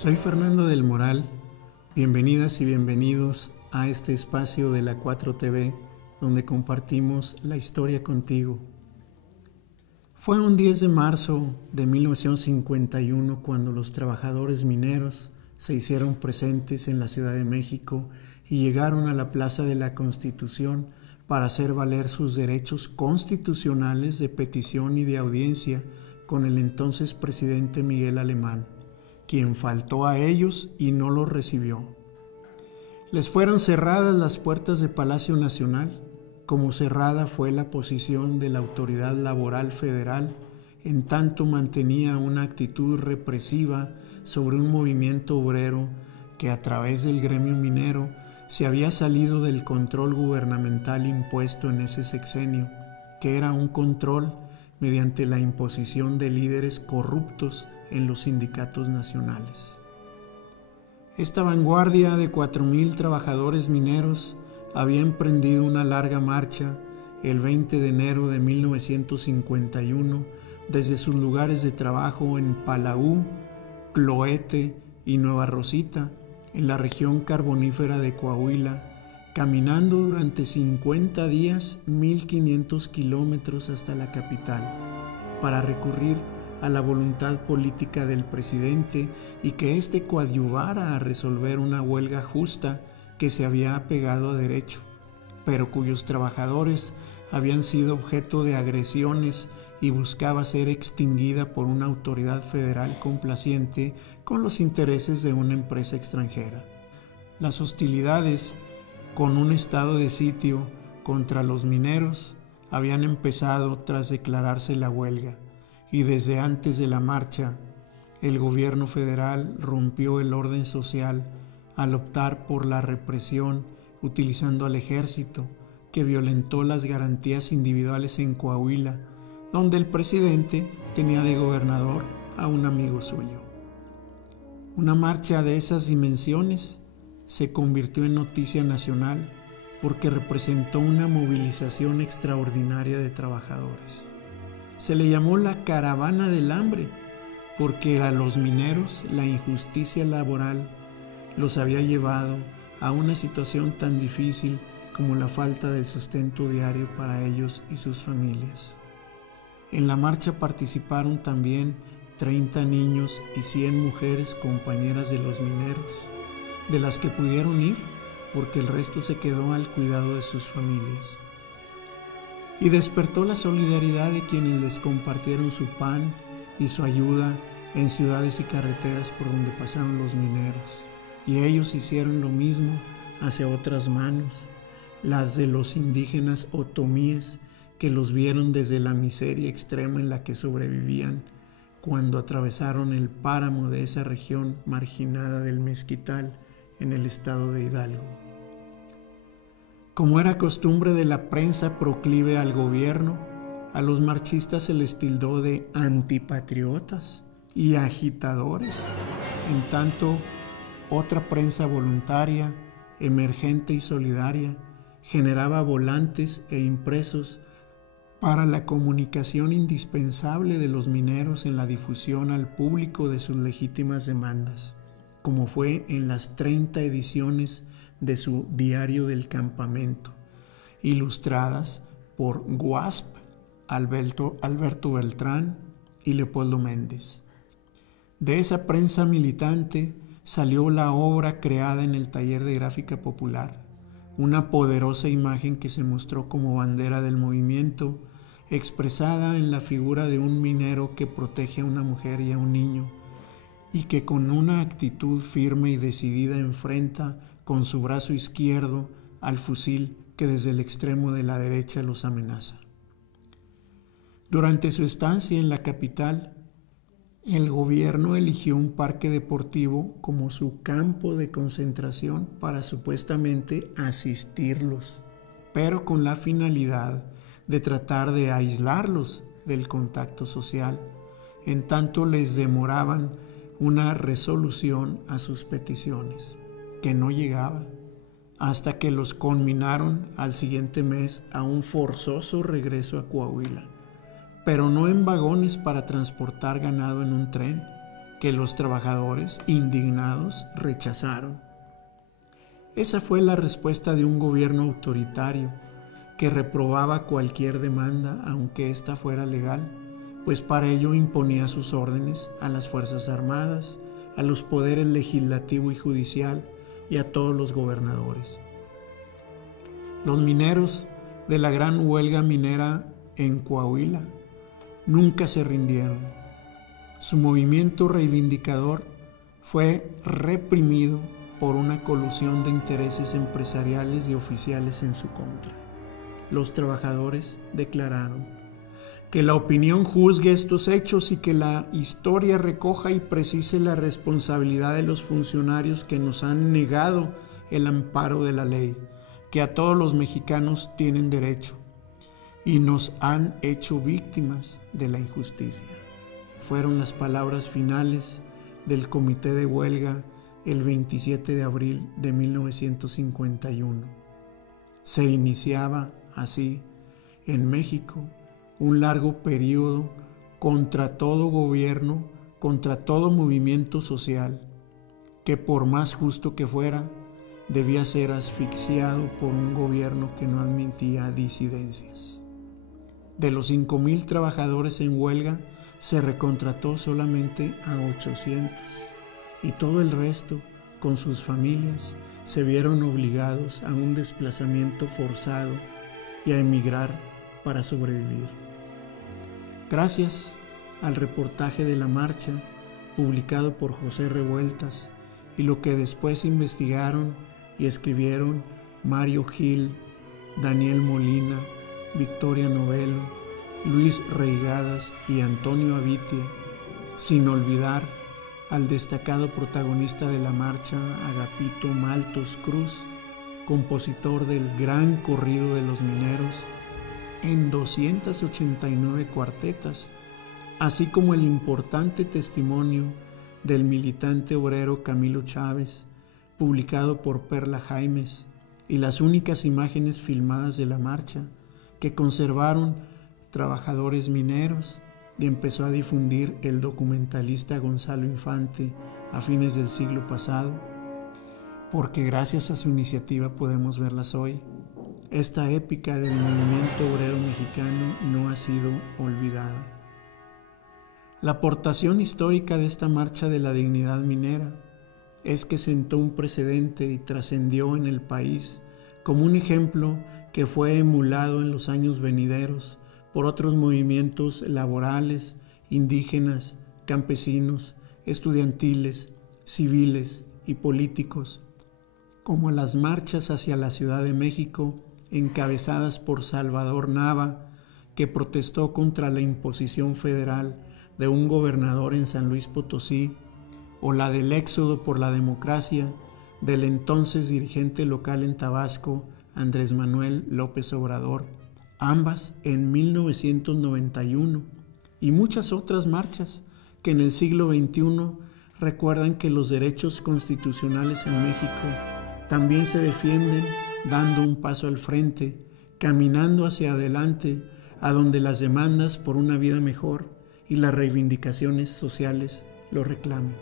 Soy Fernando del Moral. Bienvenidas y bienvenidos a este espacio de la 4TV donde compartimos la historia contigo. Fue un 10 de marzo de 1951 cuando los trabajadores mineros se hicieron presentes en la Ciudad de México y llegaron a la Plaza de la Constitución para hacer valer sus derechos constitucionales de petición y de audiencia con el entonces presidente Miguel Alemán, quien faltó a ellos y no los recibió. Les fueron cerradas las puertas de Palacio Nacional, como cerrada fue la posición de la Autoridad Laboral Federal, en tanto mantenía una actitud represiva sobre un movimiento obrero que a través del gremio minero se había salido del control gubernamental impuesto en ese sexenio, que era un control mediante la imposición de líderes corruptos en los sindicatos nacionales. Esta vanguardia de 4,000 trabajadores mineros había emprendido una larga marcha el 20 de enero de 1951 desde sus lugares de trabajo en Palau, Cloete y Nueva Rosita, en la región carbonífera de Coahuila, caminando durante 50 días 1,500 kilómetros hasta la capital, para recurrir a la voluntad política del presidente y que éste coadyuvara a resolver una huelga justa que se había apegado a derecho, pero cuyos trabajadores habían sido objeto de agresiones y buscaba ser extinguida por una autoridad federal complaciente con los intereses de una empresa extranjera. Las hostilidades con un estado de sitio contra los mineros habían empezado tras declararse la huelga, y desde antes de la marcha, el gobierno federal rompió el orden social al optar por la represión utilizando al ejército, que violentó las garantías individuales en Coahuila, donde el presidente tenía de gobernador a un amigo suyo. Una marcha de esas dimensiones se convirtió en noticia nacional porque representó una movilización extraordinaria de trabajadores. Se le llamó la Caravana del Hambre porque a los mineros la injusticia laboral los había llevado a una situación tan difícil como la falta del sustento diario para ellos y sus familias. En la marcha participaron también 30 niños y 100 mujeres compañeras de los mineros, de las que pudieron ir porque el resto se quedó al cuidado de sus familias. Y despertó la solidaridad de quienes les compartieron su pan y su ayuda en ciudades y carreteras por donde pasaron los mineros. Y ellos hicieron lo mismo hacia otras manos, las de los indígenas otomíes, que los vieron desde la miseria extrema en la que sobrevivían cuando atravesaron el páramo de esa región marginada del Mezquital en el estado de Hidalgo. Como era costumbre de la prensa proclive al gobierno, a los marchistas se les tildó de antipatriotas y agitadores, en tanto otra prensa voluntaria, emergente y solidaria generaba volantes e impresos para la comunicación indispensable de los mineros en la difusión al público de sus legítimas demandas, como fue en las 30 ediciones de su Diario del Campamento, ilustradas por Guasp, Alberto Beltrán y Leopoldo Méndez. De esa prensa militante salió la obra creada en el Taller de Gráfica Popular, una poderosa imagen que se mostró como bandera del movimiento, expresada en la figura de un minero que protege a una mujer y a un niño, y que con una actitud firme y decidida enfrenta con su brazo izquierdo al fusil que desde el extremo de la derecha los amenaza. Durante su estancia en la capital, el gobierno eligió un parque deportivo como su campo de concentración para supuestamente asistirlos, pero con la finalidad de tratar de aislarlos del contacto social, en tanto les demoraban una resolución a sus peticiones, que no llegaba, hasta que los conminaron al siguiente mes a un forzoso regreso a Coahuila, pero no en vagones para transportar ganado en un tren, que los trabajadores, indignados, rechazaron. Esa fue la respuesta de un gobierno autoritario que reprobaba cualquier demanda, aunque ésta fuera legal, pues para ello imponía sus órdenes a las Fuerzas Armadas, a los poderes legislativo y judicial y a todos los gobernadores. Los mineros de la gran huelga minera en Coahuila nunca se rindieron. Su movimiento reivindicador fue reprimido por una colusión de intereses empresariales y oficiales en su contra. Los trabajadores declararon: que la opinión juzgue estos hechos y que la historia recoja y precise la responsabilidad de los funcionarios que nos han negado el amparo de la ley, que a todos los mexicanos tienen derecho, y nos han hecho víctimas de la injusticia. Fueron las palabras finales del comité de huelga el 27 de abril de 1951. Se iniciaba así en México un largo periodo contra todo gobierno, contra todo movimiento social, que por más justo que fuera, debía ser asfixiado por un gobierno que no admitía disidencias. De los 5,000 trabajadores en huelga, se recontrató solamente a 800, y todo el resto, con sus familias, se vieron obligados a un desplazamiento forzado y a emigrar para sobrevivir. Gracias al reportaje de la marcha publicado por José Revueltas y lo que después investigaron y escribieron Mario Gil, Daniel Molina, Victoria Novello, Luis Reigadas y Antonio Avitia, sin olvidar al destacado protagonista de la marcha, Agapito Maltos Cruz, compositor del gran corrido de los mineros en 289 cuartetas, así como el importante testimonio del militante obrero Camilo Chávez, publicado por Perla Jaimes, y las únicas imágenes filmadas de la marcha que conservaron trabajadores mineros, y empezó a difundir el documentalista Gonzalo Infante a fines del siglo pasado, porque gracias a su iniciativa podemos verlas hoy. Esta épica del movimiento obrero mexicano no ha sido olvidada. La aportación histórica de esta marcha de la dignidad minera es que sentó un precedente y trascendió en el país como un ejemplo que fue emulado en los años venideros por otros movimientos laborales, indígenas, campesinos, estudiantiles, civiles y políticos, como las marchas hacia la Ciudad de México encabezadas por Salvador Nava, que protestó contra la imposición federal de un gobernador en San Luis Potosí, o la del éxodo por la democracia del entonces dirigente local en Tabasco, Andrés Manuel López Obrador, ambas en 1991, y muchas otras marchas que en el siglo XXI recuerdan que los derechos constitucionales en México también se defienden dando un paso al frente, caminando hacia adelante, a donde las demandas por una vida mejor y las reivindicaciones sociales lo reclamen.